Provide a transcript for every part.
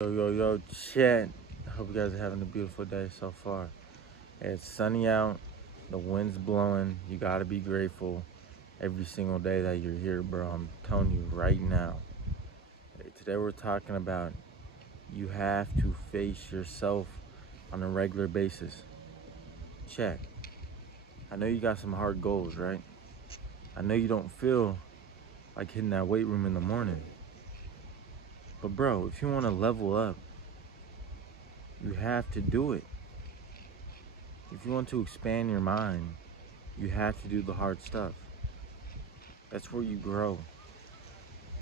Yo, chat. Hope you guys are having a beautiful day so far. It's sunny out, the wind's blowing. You gotta be grateful every single day that you're here, bro. I'm telling you right now. Today we're talking about you have to face yourself on a regular basis. Chat. I know you got some hard goals, right? I know you don't feel like hitting that weight room in the morning. But bro, if you wanna level up, you have to do it. If you want to expand your mind, you have to do the hard stuff. That's where you grow.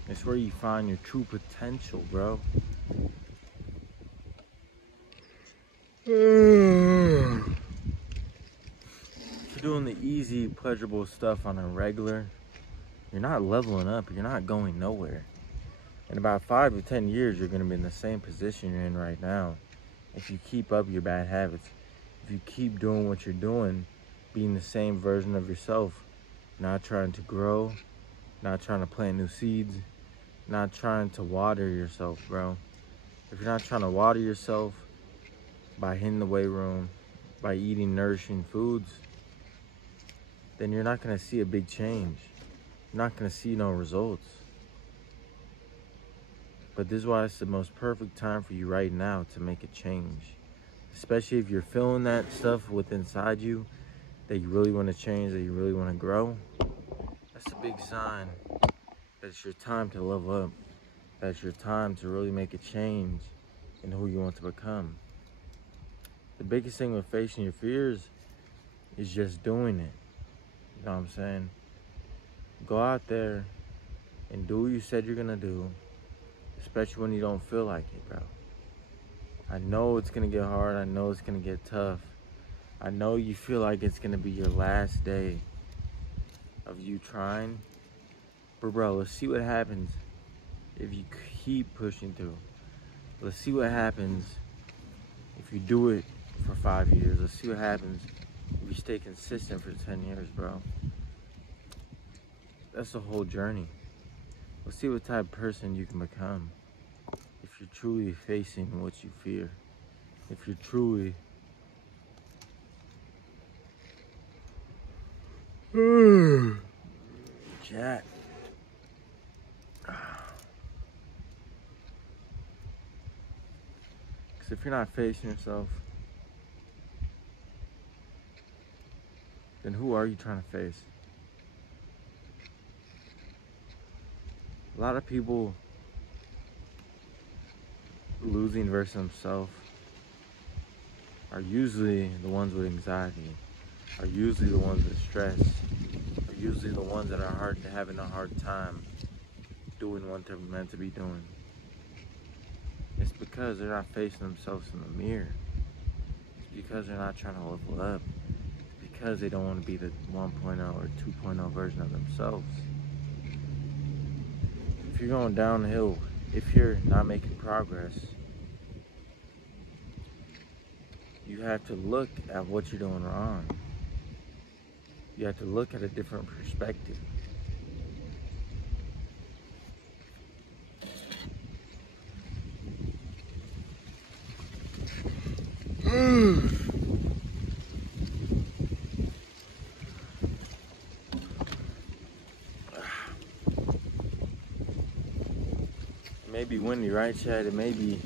That's where you find your true potential, bro. If you're doing the easy, pleasurable stuff on a regular, you're not leveling up. You're not going nowhere. In about 5 to 10 years, you're going to be in the same position you're in right now. If you keep up your bad habits, if you keep doing what you're doing, being the same version of yourself, not trying to grow, not trying to plant new seeds, not trying to water yourself, bro. If you're not trying to water yourself by hitting the weight room, by eating nourishing foods, then you're not going to see a big change. You're not going to see no results. But this is why it's the most perfect time for you right now to make a change. Especially if you're feeling that stuff within inside you, that you really want to change, that you really want to grow. That's a big sign that it's your time to level up. That it's your time to really make a change in who you want to become. The biggest thing with facing your fears is just doing it. You know what I'm saying? Go out there and do what you said you're gonna do, especially when you don't feel like it, bro. I know it's gonna get hard. I know it's gonna get tough. I know you feel like it's gonna be your last day of you trying. But bro, let's see what happens if you keep pushing through. Let's see what happens if you do it for 5 years. Let's see what happens if you stay consistent for 10 years, bro. That's the whole journey. Let's see what type of person you can become if you're truly facing what you fear. If you're truly Jack. Because if you're not facing yourself, then who are you trying to face? A lot of people losing versus themselves are usually the ones with anxiety, are usually the ones with stress, are usually the ones that are having a hard time doing what they're meant to be doing. It's because they're not facing themselves in the mirror. It's because they're not trying to level up. It's because they don't want to be the 1.0 or 2.0 version of themselves. If you're going downhill, if you're not making progress, you have to look at what you're doing wrong. You have to look at a different perspective. It may be windy, right, Chad? It may be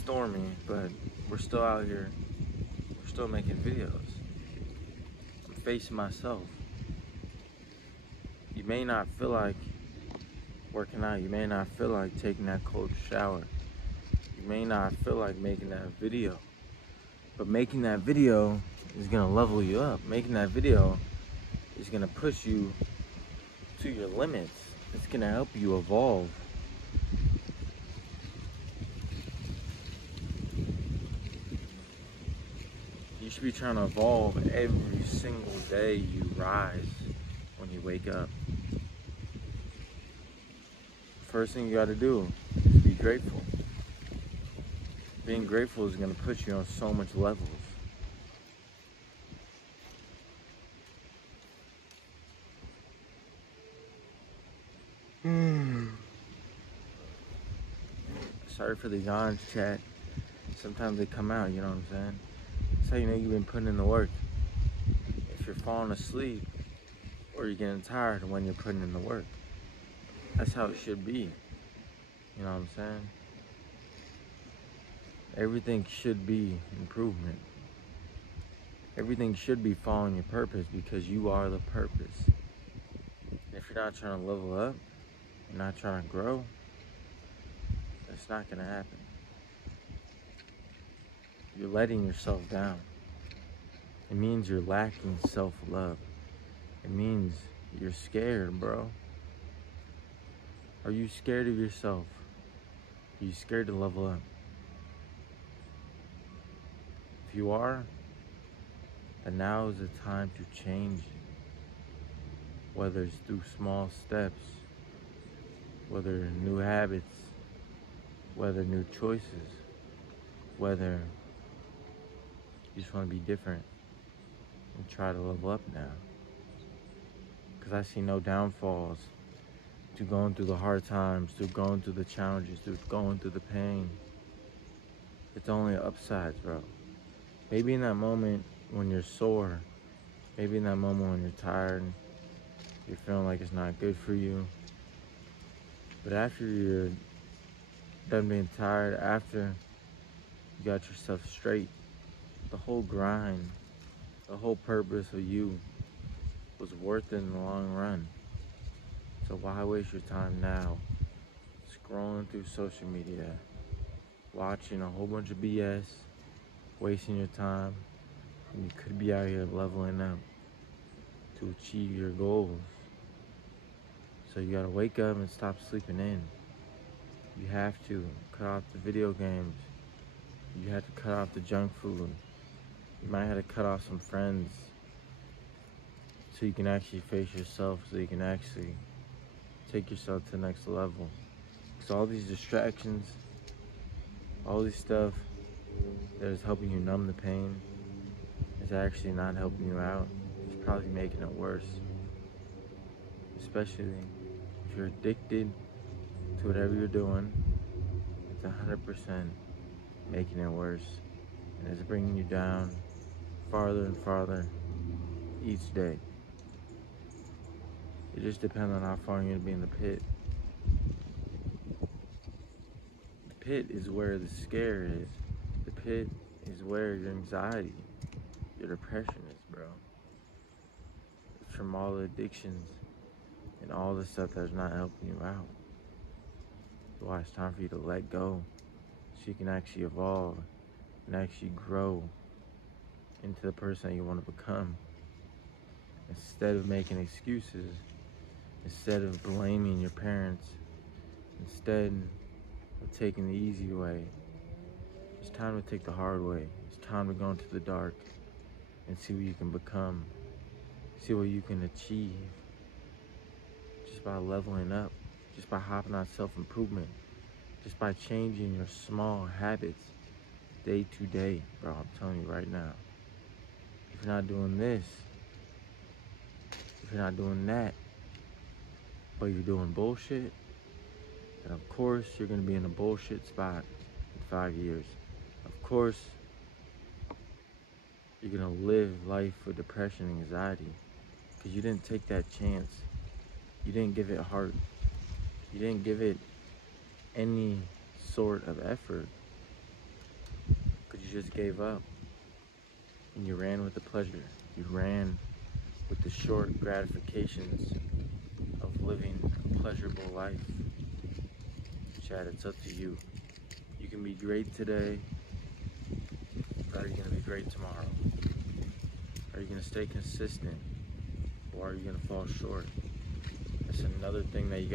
stormy, but we're still out here. We're still making videos. I'm facing myself. You may not feel like working out. You may not feel like taking that cold shower. You may not feel like making that video. But making that video is gonna level you up. Making that video is gonna push you to your limits. It's gonna help you evolve. You should be trying to evolve every single day you rise when you wake up. First thing you gotta do is be grateful. Being grateful is gonna put you on so much levels. Start Sorry for the yawns, chat. Sometimes they come out, you know what I'm saying? That's how you know you've been putting in the work. If you're falling asleep or you're getting tired when you're putting in the work. That's how it should be. You know what I'm saying? Everything should be improvement. Everything should be following your purpose because you are the purpose. If you're not trying to level up, you're not trying to grow, it's not going to happen. You're letting yourself down. It means you're lacking self-love. It means you're scared, bro. Are you scared of yourself? Are you scared to level up? If you are, then now is the time to change. Whether it's through small steps, whether new habits, whether new choices, whether you just want to be different and try to level up now. Because I see no downfalls to going through the hard times, to going through the challenges, to going through the pain. It's only upsides, bro. Maybe in that moment when you're sore, maybe in that moment when you're tired, you're feeling like it's not good for you. But after you're done being tired, after you got yourself straight, the whole grind, the whole purpose of you was worth it in the long run. So why waste your time now scrolling through social media, watching a whole bunch of BS, wasting your time, when you could be out here leveling up to achieve your goals? So you gotta wake up and stop sleeping in. You have to cut off the video games. You have to cut off the junk food. You might have to cut off some friends so you can actually face yourself, so you can actually take yourself to the next level. Because all these distractions, all this stuff that is helping you numb the pain is actually not helping you out. It's probably making it worse. Especially if you're addicted to whatever you're doing, it's 100% making it worse. And it's bringing you down farther and farther each day. It just depends on how far you're gonna be in the pit. The pit is where the scare is. The pit is where your anxiety, your depression is, bro. It's from all the addictions and all the stuff that's not helping you out. So it's time for you to let go so you can actually evolve and actually grow into the person that you want to become. Instead of making excuses, instead of blaming your parents, instead of taking the easy way, it's time to take the hard way. It's time to go into the dark and see what you can become, see what you can achieve just by leveling up, just by hopping on self-improvement, just by changing your small habits day to day, bro. I'm telling you right now. If you're not doing this, if you're not doing that, but you're doing bullshit, then of course you're gonna be in a bullshit spot in 5 years. Of course, you're gonna live life with depression and anxiety because you didn't take that chance. You didn't give it heart. You didn't give it any sort of effort because you just gave up and you ran with the pleasure. You ran with the short gratifications of living a pleasurable life. Chad, it's up to you. You can be great today, but are you gonna be great tomorrow? Are you gonna stay consistent, or are you gonna fall short? That's another thing that you got